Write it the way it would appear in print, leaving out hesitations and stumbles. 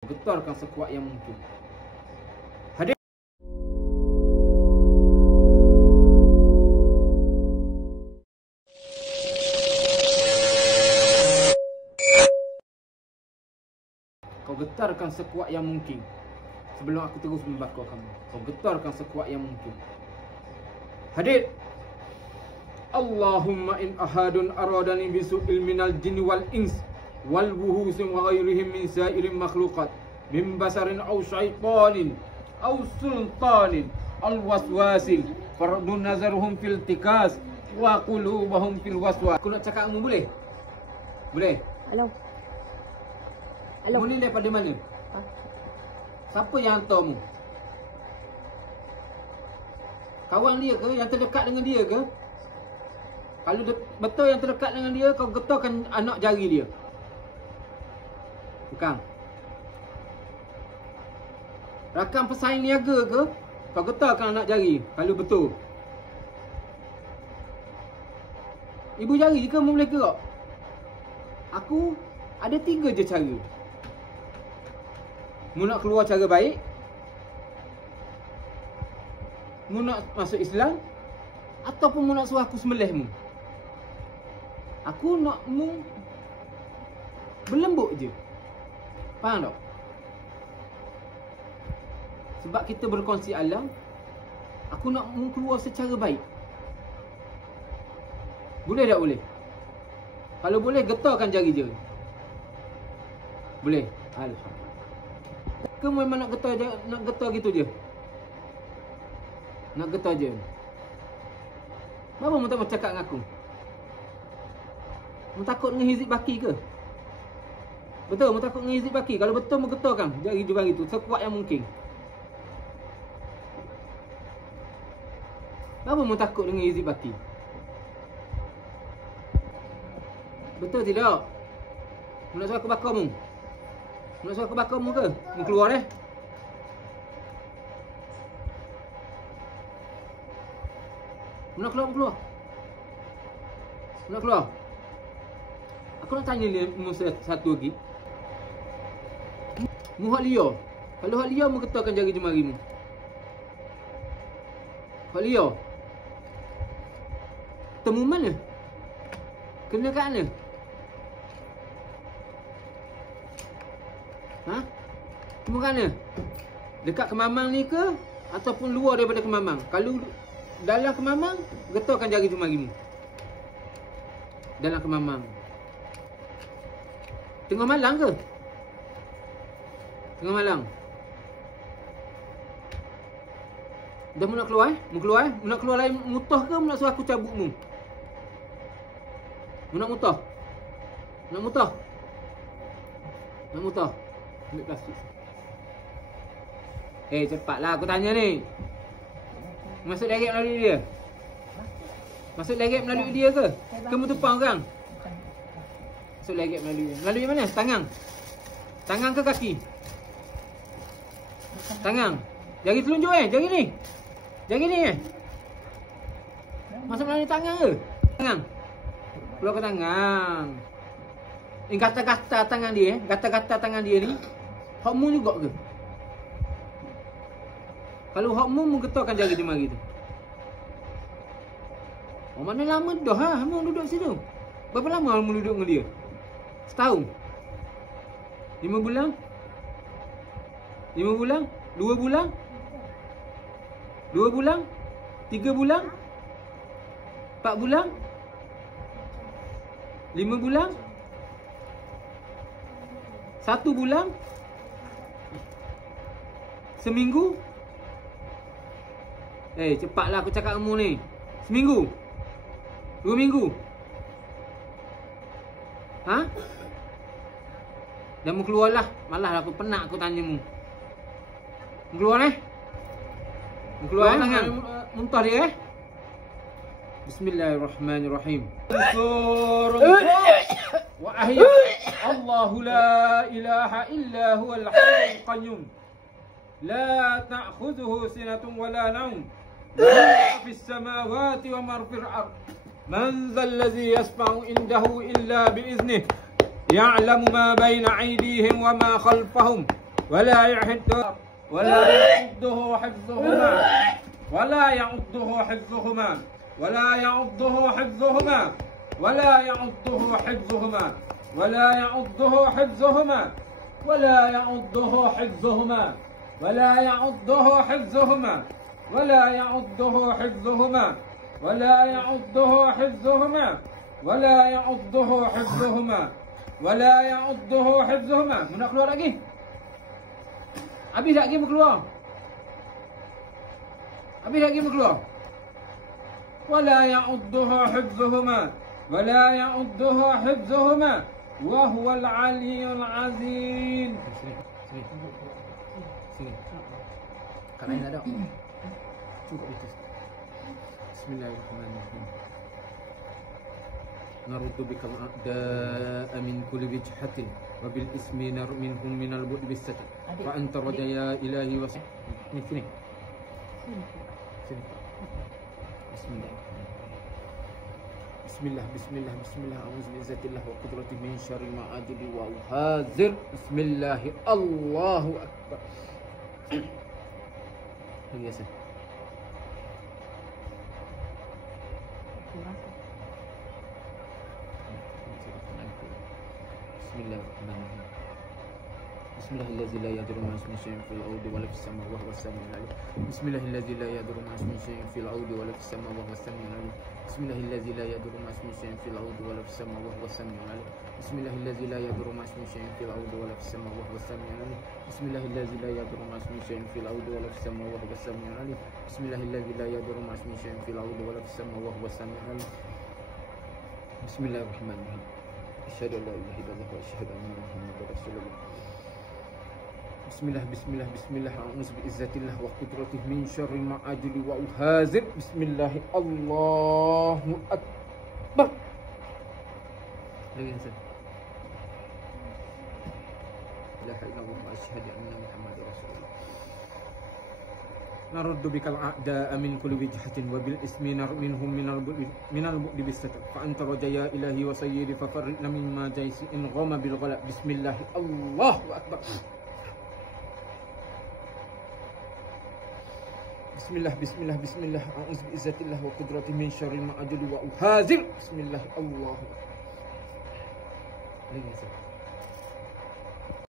Getarkan sekuat yang mungkin. Hadir. Kau getarkan sekuat yang mungkin. Sebelum aku terus membakar kamu, kau getarkan sekuat yang mungkin. Hadir. Allahumma in ahadun aradani bisu'il minal jinni wal ins wal wuhusin wa ghairihim min sa'irin makhluqat min basarin aw syaitanin aw sultanin al waswasil fardun nazaruhum fil tikas wa qulubuhum fil waswas. Aku nak cakap kamu boleh? Boleh? Hello. Kamu ni daripada mana? Siapa yang hantar mu? Kawan dia ke? Yang terdekat dengan dia ke? Kalau betul yang terdekat dengan dia, kau getarkan anak jari dia. Bukan. Rakan pesaing niaga ke? Kau getarkan anak jari. Kalau betul. Ibu jari ke mu boleh gerak? Aku ada 3 je cara. Mu nak keluar cara baik, mu nak masuk Islam, ataupun mu nak suruh aku sembelih mu. Aku nak mu berlembut je. Faham tak? Sebab kita berkongsi alam, aku nak mu keluar secara baik. Boleh tak boleh? Kalau boleh, getarkan jari je. Boleh? Alhamdulillah. Ke memang nak getar gitu je? Nak getar je? Kenapa mu tak mau cakap dengan aku? Mu takut dengan hizib baki ke? Betul, mu takut dengan hizib baki. Kalau betul, mu getarkan jari tu sekuat yang mungkin. Kenapa mu takut dengan hizib baki? Betul tidak? Mu nak suruh aku bakar mu? Mu nak suruh aku bakar mu ke? Mu keluar Mu nak keluar, mu keluar. Mu nak keluar. Aku nak tanya mu satu lagi. Mu hak liar. Kalau hak liar, mu getarkan jari jemari mu. Hak liar. Temu mana? Kena kat mana? Ha? Temu kat mana? Dekat Kemamang ni ke? Ataupun luar daripada Kemamang? Kalau dalam Kemamang, getarkan jari jemari mu. Dalam Kemamang. Tengah malang ke? Tengah malang. Dah mu nak keluar Mu keluar Mu nak keluar lain mutah ke? Mu nak suruh aku cabut mu? Mu nak mutah? Nak mutah? Nak mutah? Ambil plastik. Cepatlah aku tanya ni. Masuk direct melalui dia? Masuk direct melalui dia ke? Ke mu tupang orang? Masuk direct melalui dia. Melalui mana? Tangan? Tangan ke kaki? Tangan. Jari telunjuk jari ni. Jari ni masuk melalui tangan ke? Tangan. Keluar ke tangan. Gata-gata tangan dia Gata-gata tangan dia ni hak mu juga ke? Kalau hak mu getarkan jari jemari tu. Oh, mana lama dah mu duduk situ? Berapa lama mu duduk dengan dia? Setahun? 5 bulan? 5 bulan? 2 bulan? 2 bulan? 3 bulan? 4 bulan? 5 bulan? 1 bulan? Seminggu? Cepatlah aku cakap kamu ni. Seminggu? 2 minggu? Ha? Dah mu keluarlah. Malah aku penat aku tanya mu. Mu keluar Mu keluar tangan. Muntah dia Bismillahirrahmanirrahim. Wa ahya Allahu la ilaha illa huwal hayyul qayyum. La ta'khudhuhu sinatun wa la nawm. Ma fis samawati wa ma fil ard. Man dhal ladzi yashfa'u indahu illa bi iznihi. يعلم ما بين أيديهم وما خلفهم ولا يعده ولا يعده حفظهما ولا يعده حفظهما ولا يعده حفظهما ولا يعده حفظهما ولا يعده حفظهما ولا يعده حفظهما ولا يعده حفظهما ولا يعده حفظهما ولا يعده حفظهما ولا يعده حفظهما ولا يعده حفظهما. Nak keluar lagi? Habis lagi mau keluar? Habis lagi mau keluar? ولا يعده حفظهما ولا يعده حفظهما وهو العلي العظيم. Kat lain ada. Bismillahirrahmanirrahim. نرد بك الأعداء من كل وجهة وبالاسم منهم من البعد بالستر فأنت رجا يا إلهي وسع. Sini. Bismillah a'udzu bi'izzatillah wa qudratihi min syarri ma ajidu wa uhadzir. Bismillah, Allahu akbar. Biasa. Bismillahirrahmanirrahim. Bismillahirrahmanirrahim. La yadurru ma ismihi syai'un fil ardi wa la fis samaa'i wa huwas samiul 'alim. Bismillahirrahmanirrahim. La yadurru ma ismihi syai'un fil ardi wa la fis samaa'i wa huwas samiul 'alim. Bismillahirrahmanirrahim. La yadurru ma ismihi syai'un fil ardi wa la fis samaa'i wa huwas samiul 'alim. Bismillahirrahmanirrahim. La yadurru ma ismihi syai'un fil ardi wa la fis samaa'i wa huwas samiul 'alim. Bismillahirrahmanirrahim. La yadurru ma ismihi syai'un fil ardi wa la fis samaa'i wa huwas samiul 'alim. Bismillahirrahmanirrahim. La yadurru ma ismihi syai'un fil ardi wa la fis samaa'i wa huwas samiul 'alim. Bismillahirrahmanirrahim. Asyhadu an la ilaha illallah wa asyhadu anna Muhammadar Rasulullah. Bismillah a'udzu bi'izzatillah wa qudratihi min syarri ma ajidu wa uhadzir. Bismillah, Allahu akbar. Lagi Hasan. La ilaha illallah wa asyhadu anna Muhammadar Rasulullah. نرد بك الأعداء من كل وجهة وبالاسم منهم من البعد بالستر فأنت رجا يا إلهي وسيدي ففرقنا مما جيس إن غم بالغلا. بسم الله، الله أكبر. بسم الله أعوذ بعزة الله وقدرته من شر ما أجد وأحاذر. بسم الله، الله أكبر.